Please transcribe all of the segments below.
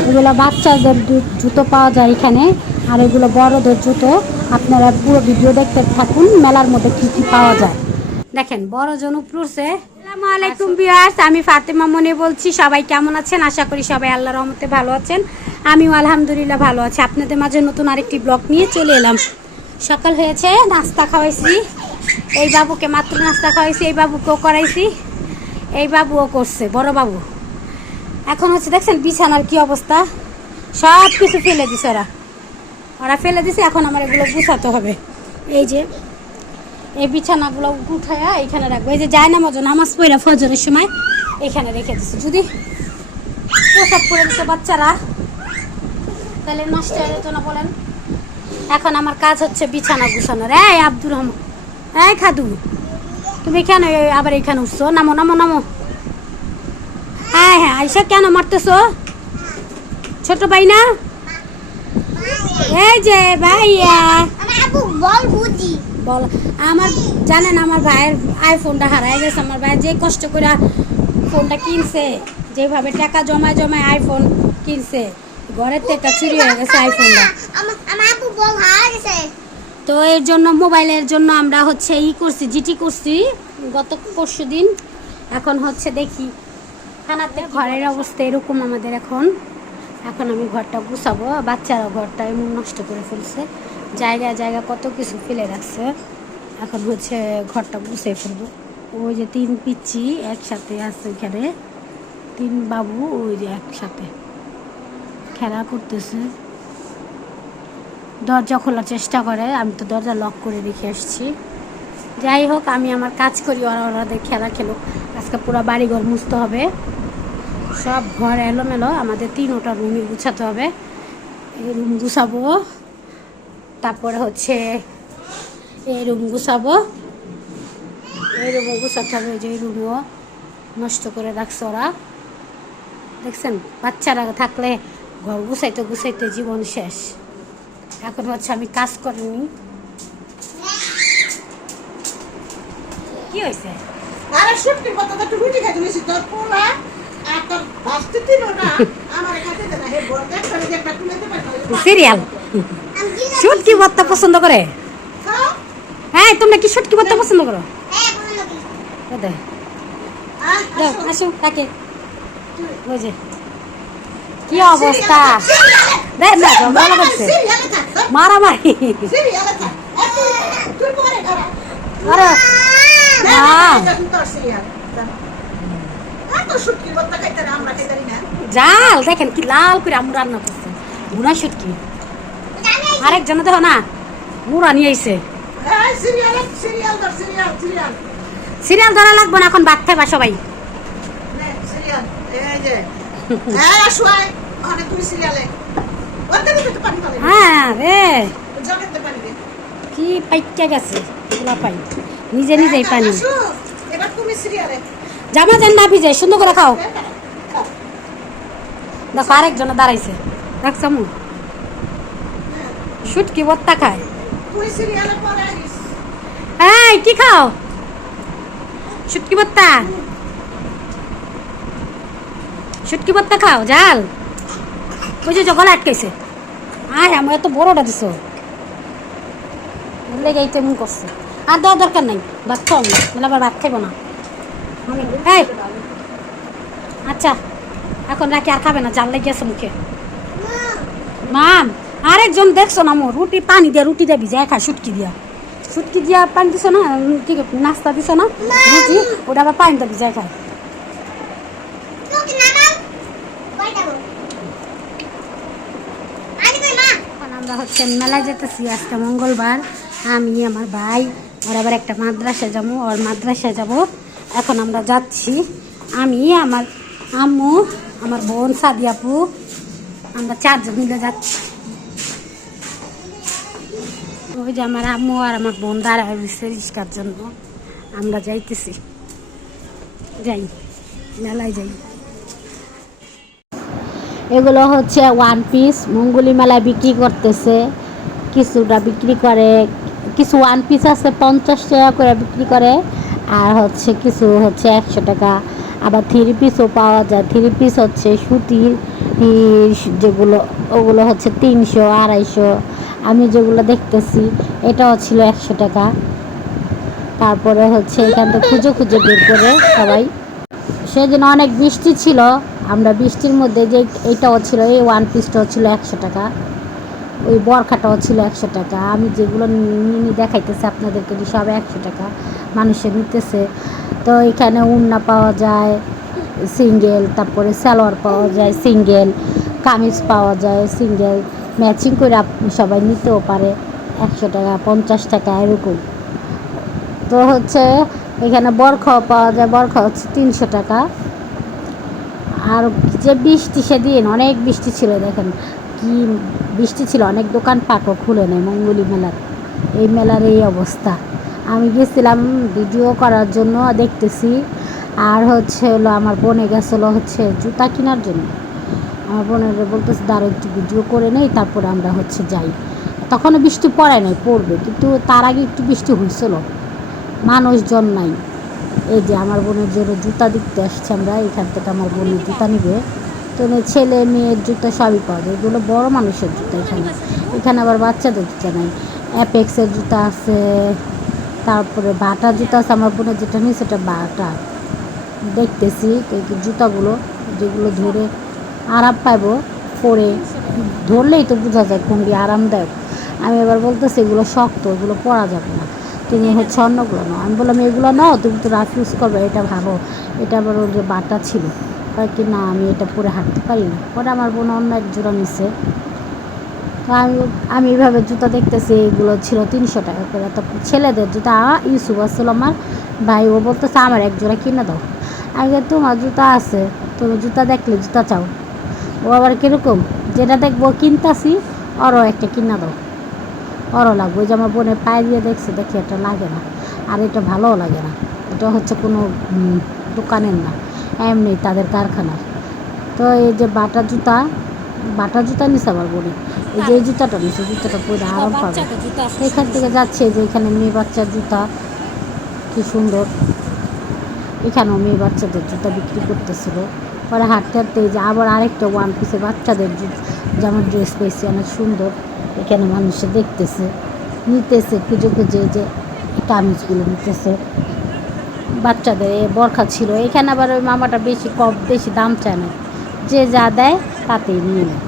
এগুলো বাচ্চাদের জুতো পাওয়া যায় এখানে, আর এগুলো বড়দের জুতো। আপনারা পুরো ভিডিও দেখতে থাকুন, মেলার মধ্যে কি কি পাওয়া যায়। দেখেন, বড় জন উপরছে আমি ফাতেমা মনে বলছি, সবাই কেমন আছেন? আশা করি সবাই আল্লাহর রহমতে ভালো আছেন। আমিও আলহামদুলিল্লাহ ভালো আছি। আপনাদের মাঝে নতুন আরেকটি ব্লগ নিয়ে চলে এলাম। সকাল হয়েছে, নাস্তা খাওয়াইছি। এই বাবুকে মাত্র নাস্তা খাওয়াইছি, এই বাবুকেও করাইছি। এই বাবুও করছে, বড় বাবু। এখন হচ্ছে দেখছেন বিছানার কি অবস্থা? সব কিছু ফেলে দিছে ওরা। ওরা ফেলে দিছে, এখন আমার এগুলো গুছাতে হবে। এই যে, এই বিছানাগুলো উঠায়া এখানে রাখব। এই যে যায় না মজা নামাজ পড়া ফজরের সময়, এখানে রেখে দিছে। যদি প্রসাব করে দিচ্ছে বাচ্চারা, তাহলে নষ্ট হয়ে যেত না বলেন, এখন আমার কাজ হচ্ছে বিছানা গুছানোর। এই আব্দুর রহমান, এই খাদু, তুমি কেন আবার এখানে উঠছো? নামো নামো নামো। হ্যাঁ কেন মারতেছো? ছোট ভাই না? এই যে ভাইয়া। বল, আমার জানেন আমার ভাইয়ের আইফোনটা হারাই গেছে। আমার ভাই যে কষ্ট করে ফোনটা কিনছে, যেভাবে টাকা জমায় জমায় আইফোন কিনছে, ঘরের থেকে চুরি হয়ে গেছে আইফোনটা তো এর জন্য, মোবাইলের জন্য আমরা হচ্ছে ই করছি, জিটি করছি। গত পরশু দিন এখন হচ্ছে দেখি। ঘরের অবস্থা এরকম আমাদের এখন। এখন আমি ঘরটা গুছাবো বাচ্চারা ঘরটা এমন নষ্ট করে ফেলছে। জায়গায় জায়গা কত কিছু ফেলে রাখছে। এখন হচ্ছে ঘরটা গুছিয়ে ফেলব। ওই যে তিন পিচ্ছি একসাথে আছে এখানে। তিন বাবু, ওই যে একসাথে। খেলা করতেছে। দরজা খোলার চেষ্টা করে, আমি তো দরজা লক করে রেখে আসছি। যাই হোক, আমি আমার কাজ করি, ওরা ওরাদের খেলা খেলো আজকে পুরো বাড়িঘর মুছতে হবে। সব ঘর এলোমেলো, আমাদের তিনোটা রুমই গুছাতে হবে। এই রুম গুছাবো। তারপরে হচ্ছে এই রুম গুছাবো। এই রুমও গুছাতে হবে যে রুমও নষ্ট করে রাখছে ওরা। দেখছেন? বাচ্চারা থাকলে ঘর গুছাইতে গুছাইতে জীবন শেষ। এখন হচ্ছে আমি কাজ করিনি। কি হয়েছে? আরে শুটকি কত তো রুটি খাইতে তোর পোলা সিরিয়াল শুটকি ভর্তা পছন্দ করে? হ্যাঁ? তোমরা কি শুটকি ভর্তা পছন্দ করো? হ্যাঁ আসো। ওই যে। কি অবস্থা? দেখ না ভালো করছে মারামারি। আরে। জাল দেখেন কি লাল করে আমু রান্না করছে। বুনা শুটকি। আরেকজন দেখো না মুরা নিয়ে আইছে। সিরিয়াল ধরা লাগবে না এখন ভাত খাইবা সবাই। নে সিরিয়াল এই যে। এই আসুয়াই তুই সিরিয়ালে। ওতে দিতে পারি তাহলে হ্যাঁ রে। কি পাইকা গেছে পাই। নিজে নিজেই পানি। এবার তুমি সিরিয়ালে। জামা যেন না ভিজে সুন্দর করে খাও। দেখো আরেকজন দাঁড়াইছে। দেখছ মু? শুটকি বত্তা খায়। এই কি খাও? শুটকি বত্তা। শুটকি বত্তা খাও জাল। বুঝে গলা আটকাইছে। আয় আমার এত বড়টা দিছ। লেগে এই তেমন করছে। আর দেওয়ার দরকার নাই। ভাত খাও না আবার ভাত খাইব না। আচ্ছা এখন রাখি আর খাবে না জাল লেগে আছে মুখে। মাম আরেকজন দেখছ না মোর রুটি পানি দিয়া রুটি দিয়া ভিজায় খায় শুটকি দিয়া। শুটকি দিয়া পানি দিছো না উম, কি কয়, নাস্তা দিছো না? রুটি ওটা আবার পানি দিয়া ভিজায় খায়। আমরা হচ্ছে মেলায় যেতেছি আজকে মঙ্গলবার। আমি আমার ভাই আর আবার একটা মাদ্রাসায় যাব ওর মাদ্রাসায় যাব। এখন আমরা যাচ্ছি। আমি, আমার আম্মু, আমার বোন সাদিয়াপু আমরা চারজন মিলে যাচ্ছি। ওই যে আমার আম্মু আর আমার বোন দাঁড়ায় রয়েছে রিক্সার জন্য। আমরা যাইতেছি। যাই, মেলায় যাই। এগুলো হচ্ছে ওয়ান পিস মঙ্গলি মেলায় বিক্রি করতেছে। কিছুটা বিক্রি করে। কিছু ওয়ান পিস আছে, পঞ্চাশ টাকা করে বিক্রি করে। আর হচ্ছে কিছু হচ্ছে একশো টাকা। আবার থ্রি পিসও পাওয়া যায়। থ্রি পিস হচ্ছে সুতির যেগুলো, ওগুলো হচ্ছে তিনশো, আড়াইশো। আমি যেগুলো দেখতেছি, এটাও ছিল একশো টাকা। তারপরে হচ্ছে এখান থেকে খুঁজে খুঁজে বের করে সবাই। সেদিন অনেক বৃষ্টি ছিল। আমরা বৃষ্টির মধ্যে যে এইটাও ছিল, এই ওয়ান পিসটাও ছিল একশো টাকা। ওই বরখাটাও ছিল একশো টাকা। আমি যেগুলো নিয়ে দেখাইতেছি আপনাদেরকে সব একশো টাকা মানুষে নিতেছে। তো এখানে উন্না পাওয়া যায়, সিঙ্গেল, তারপরে সালোয়ার পাওয়া যায়, সিঙ্গেল, কামিজ পাওয়া যায়, সিঙ্গেল। ম্যাচিং করে আপনি সবাই নিতেও পারে, একশো টাকা, পঞ্চাশ টাকা, এরকম। তো হচ্ছে এখানে বরখাও পাওয়া যায়, বরখা হচ্ছে তিনশো টাকা। আর যে বৃষ্টি সেদিন, অনেক বৃষ্টি ছিল দেখেন। কি বৃষ্টি ছিল, অনেক দোকানপাটও খুলে নেই মঙ্গলি মেলার। এই মেলার এই অবস্থা। আমি গেছিলাম ভিডিও করার জন্য দেখতেছি, আর হচ্ছে হলো আমার বোনে গেছিল হচ্ছে জুতা কেনার জন্য। আমার বোনের বলতেছে, দাঁড়ো, একটু ভিডিও করে নেই, তারপরে আমরা হচ্ছে যাই। তখনও বৃষ্টি পড়ে নাই, পড়বে, কিন্তু তার আগে একটু বৃষ্টি হয়েছিল। মানুষজন নাই। এই যে আমার বোনের জন্য জুতা দেখতে আসছে আমরা, এখান থেকে আমার বোনের জুতা নিবে। তো এখানে ছেলে, মেয়ের জুতো সবই পাওয়া যায়। এগুলো বড় মানুষের জুতো এখানে। এখানে আবার বাচ্চাদের জুতো নাই। অ্যাপেক্সের জুতো আছে, তারপরে বাটা জুতো আছে, আমার বোনের যেটা নেই সেটা বাটা। দেখতেছি জুতাগুলো, যেগুলো ধরে আরাম পাইবো পরে। ধরলেই তো বোঝা যায় কোনটি আরামদায়ক। আমি এবার বলতেছি, এগুলো শক্ত, এগুলো পরা যাবে না। তুমি হচ্ছে অন্যগুলো নাও। আমি বললাম, এগুলো নাও, তুমি তো রাফ ইউজ করবে, এটা ভালো এটা আবার ওর যে বাটা ছিল। কয় কি, না, আমি এটা পরে হাঁটতে পারি না। পরে আমার বোন অন্য এক জোড়া নিছে। তো আমি আমি এইভাবে জুতা দেখতেছি, এগুলো ছিল তিনশো টাকা করে। তো ছেলেদের জুতা ইউসুফ আসছিল আমার ভাই, ও বলতেছে, আমার এক জোড়া কিনে দাও। আগে তোমার জুতা আছে, তুমি জুতা দেখলে জুতা চাও। ও আবার কীরকম, যেটা দেখব কিনতাছি, ওরও একটা কিনা দাও। ওরও লাগবে, ওই যে আমার বোনের পায়ে দিয়ে দেখছে, দেখি এটা লাগে না। আর এটা ভালোও লাগে না। এটা হচ্ছে কোনো দোকানের না। এমনি তাদের কারখানার। তো এই যে বাটা জুতা বাটা জুতা নিছে আবার বলি এই যে এই জুতাটা নিছে জুতাটা পরে আরাম পাবে। এখান থেকে যাচ্ছে যে এখানে মেয়ে বাচ্চার জুতা কি সুন্দর। এখানেও মেয়ে বাচ্চাদের জুতা বিক্রি করতেছিল। পরে হাঁটতে হাঁটতে এই যে আবার আরেকটা ওয়ান পিসে বাচ্চাদের জামার ড্রেস পেয়েছি অনেক সুন্দর। এখানে মানুষে দেখতেছে নিতেছে খুঁজে খুঁজে যে কামিজগুলো নিতেছে। বাচ্চাদের বরখা ছিল। এখানে আবার ওই মামাটা বেশি কম, বেশি দাম চায় না। যে যা দেয় তাতেই নিয়ে নেয়।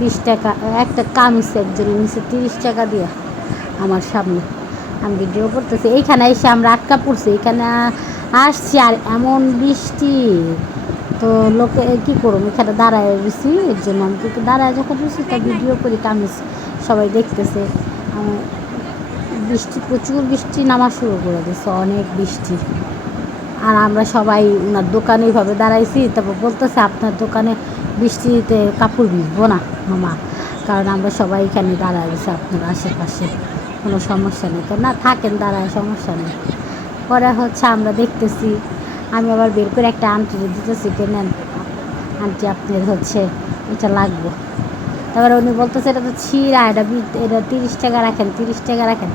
বিশ টাকা, একটা কামিজ একজনে নিচে তিরিশ টাকা দিয়ে আমার সামনে। আমি ভিডিও করতেছি। এইখানে এসে আমরা আটকা পড়ছি। এখানে আসছি আর এমন বৃষ্টি। তো লোকে কী করব এখানে দাঁড়ায় রয়েছি এর জন্য আমি কিন্তু দাঁড়ায় যখন রয়েছি তা ভিডিও করি, কামিজ সবাই দেখতেছে। বৃষ্টি, প্রচুর বৃষ্টি নামা শুরু করে দিচ্ছে অনেক বৃষ্টি। আর আমরা সবাই ওনার দোকানে এইভাবে দাঁড়াইছি, তারপর বলতেছে, আপনার দোকানে বৃষ্টিতে কাপড় ভিজবো না, মামা। কারণ আমরা সবাই এখানে দাঁড়ায় গেছি আপনার আশেপাশে। কোনো সমস্যা নেই। তো না, থাকেন, দাঁড়ায়, সমস্যা নেই। পরে হচ্ছে আমরা দেখতেছি, আমি আবার বের করে একটা আন্টি দিতেছি, কে আন্টি আপনার হচ্ছে, এটা লাগবে। তারপরে উনি বলতেছে, এটা তো ছিঁড়া, এটা এটা তিরিশ টাকা রাখেন, তিরিশ টাকা রাখেন।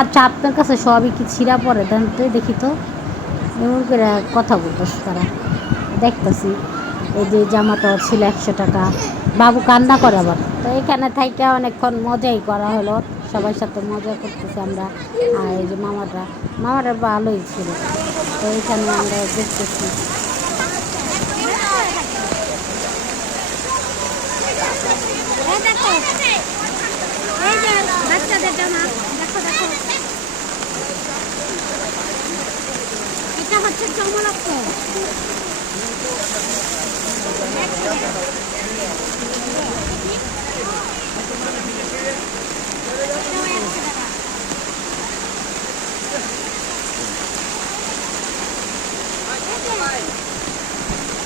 আচ্ছা আপনার কাছে সবই কি ছিঁড়া পড়ে? দেন তো দেখি তো। এমন করে কথা বলতেছে তারা। দেখতেছি, এই যে জামাটাও ছিল একশো টাকা, বাবু কান্না করে আবার। তো এখানে থাইকা অনেকক্ষণ মজাই করা হলো, সবার সাথে মজা করতেছি আমরা, আর এই যে মামাটা মামাটা ভালোই ছিল। তো এখানে আমরা দেখতেছি। বাচ্চাদের জামা, দেখো দেখো। এটা হচ্ছে চমলক্ষ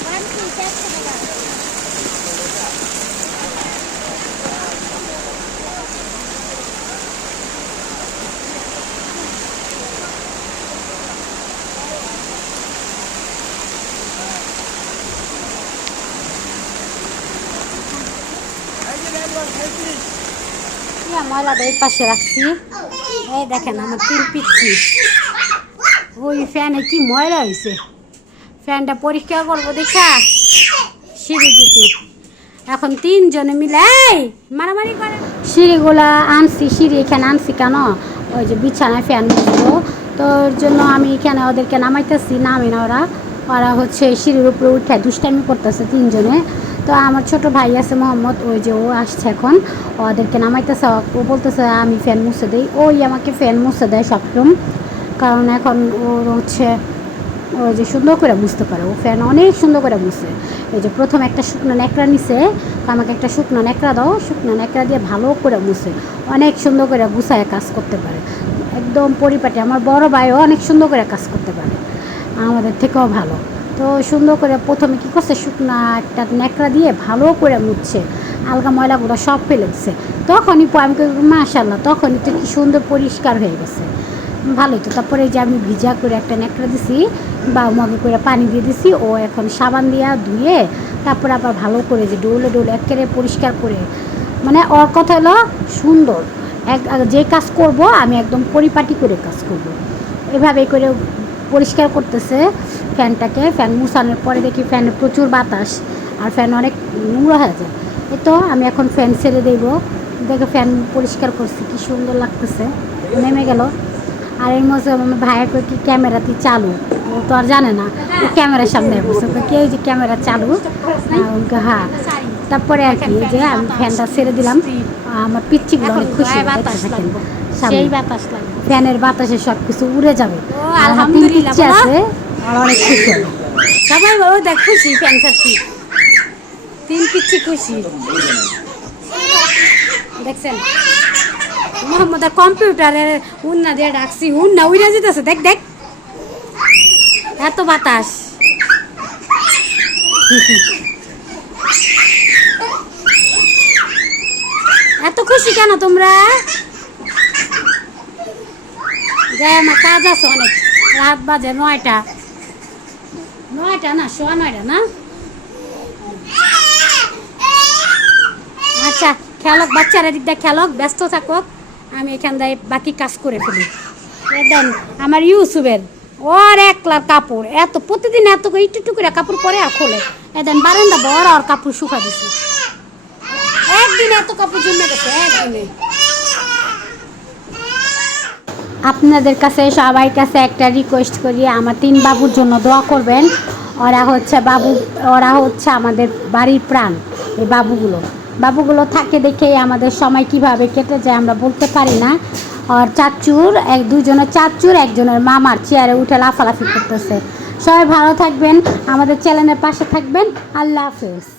One piece, ময়লাটা ফ্যানটা পরিষ্কার করব দেখা। সিঁড়ি এখন তিনজনে মিলে মারামারি করে সিঁড়িগুলা আনছি, সিঁড়ি এখানে আনছি কেন? ওই যে বিছানায় ফ্যান মুছবো। তো ওর জন্য আমি এখানে ওদেরকে নামাইতেছি, নামি না ওরা। ওরা হচ্ছে সিঁড়ির উপরে উঠে দুষ্টামি করতেছে তিনজনে। তো আমার ছোট ভাই আছে মোহাম্মদ, ওই যে ও আসছে এখন। ওদেরকে নামাইতেছে, ও বলতেছে, আমি ফ্যান মুছে দিই। ওই আমাকে ফ্যান মুছে দেয় সবরকম কারণ এখন ওর হচ্ছে ওই যে সুন্দর করে বুঝতে পারে। ও ফ্যান অনেক সুন্দর করে বুঝছে। এই যে প্রথম একটা শুকনো ন্যাকড়া নিছে আমাকে একটা শুকনো ন্যাকড়া দাও। শুকনো ন্যাকড়া দিয়ে ভালো করে বুঝে অনেক সুন্দর করে বুঝায় কাজ করতে পারে। একদম পরিপাটি। আমার বড় ভাইও অনেক সুন্দর করে কাজ করতে পারে। আমাদের থেকেও ভালো। তো সুন্দর করে প্রথমে কী করছে? শুকনো একটা ন্যাকড়া দিয়ে ভালো করে মুছছে আলগা ময়লাগুলো সব ফেলে দিচ্ছে তখনই আমি মাশাল্লাহ তখনই তো কি সুন্দর পরিষ্কার হয়ে গেছে। ভালোই তো। তারপরে যে আমি ভিজা করে একটা ন্যাকড়া দিছি বা মগে করে পানি দিয়ে দিছি, ও এখন সাবান দিয়া ধুয়ে, তারপরে আবার ভালো করে যে ডোলে ডোলে একেবারে পরিষ্কার করে মানে ওর কথা হলো সুন্দর। এক যে কাজ করব, আমি একদম পরিপাটি করে কাজ করব। এভাবে করে পরিষ্কার করতেছে। ফ্যানটাকে ফ্যান মুছানোর পরে দেখি ফ্যানে প্রচুর বাতাস আর ফ্যান অনেক নোংরা হয়ে যায়। এই তো আমি এখন ফ্যান ছেড়ে দেব। দেখে ফ্যান পরিষ্কার করছি কি সুন্দর লাগতেছে। নেমে গেল। আর এর মধ্যে আমার ভাইয়া কই কি ক্যামেরাতে চালু। ও তো আর জানে না। ও ক্যামেরার সামনে বসে তো কেউ যে ক্যামেরা চালু হ্যাঁ। তারপরে আর কি যে আমি ফ্যানটা ছেড়ে দিলাম। আমার পিচ্ছিগুলো অনেক খুশি ফ্যানের বাতাসে সব কিছু উড়ে যাবে। আলহামদুলিল্লাহ, আছে। অনেক সবাই ও দেখ খুশি ফ্যান ছাড়ছি তিন পিচ্ছি খুশি। দেখছেন? মোহাম্মদের কম্পিউটারের উন্না দিয়ে ডাকছি, উন্না উইরা যেতেছে, দেখ দেখ। এত বাতাস। এত খুশি কেন তোমরা? যাই আমার কাজ আছে অনেক। রাত বাজে নয়টা। নয়টা না, সোয়া নয়টা না? আচ্ছা খেলক, বাচ্চারা দিক দিয়ে খেলক, ব্যস্ত থাকুক। আমি এখান দিয়ে বাকি কাজ করে ফেলি। দেন, আমার ইউসুফের ওর একলার কাপড়, এত প্রতিদিন এত একটু একটু করে কাপড় পরে আর খোলে। এ দেন বারান্দা বড় আর কাপড় শুকা দিছে একদিন এত কাপড় জমে গেছে, একদিনে। আপনাদের কাছে সবার কাছে একটা রিকোয়েস্ট করি, আমার তিন বাবুর জন্য দোয়া করবেন। ওরা হচ্ছে বাবু, ওরা হচ্ছে আমাদের বাড়ির প্রাণ, এই বাবুগুলো। বাবুগুলো থাকে দেখেই আমাদের সময় কীভাবে কেটে যায় আমরা বলতে পারি না। আর চাচুর, এক দুজনের চাচুর, একজনের মামার চেয়ারে উঠে লাফালাফি করতেছে। সবাই ভালো থাকবেন, আমাদের চ্যানেলের পাশে থাকবেন। আল্লাহ হাফেজ।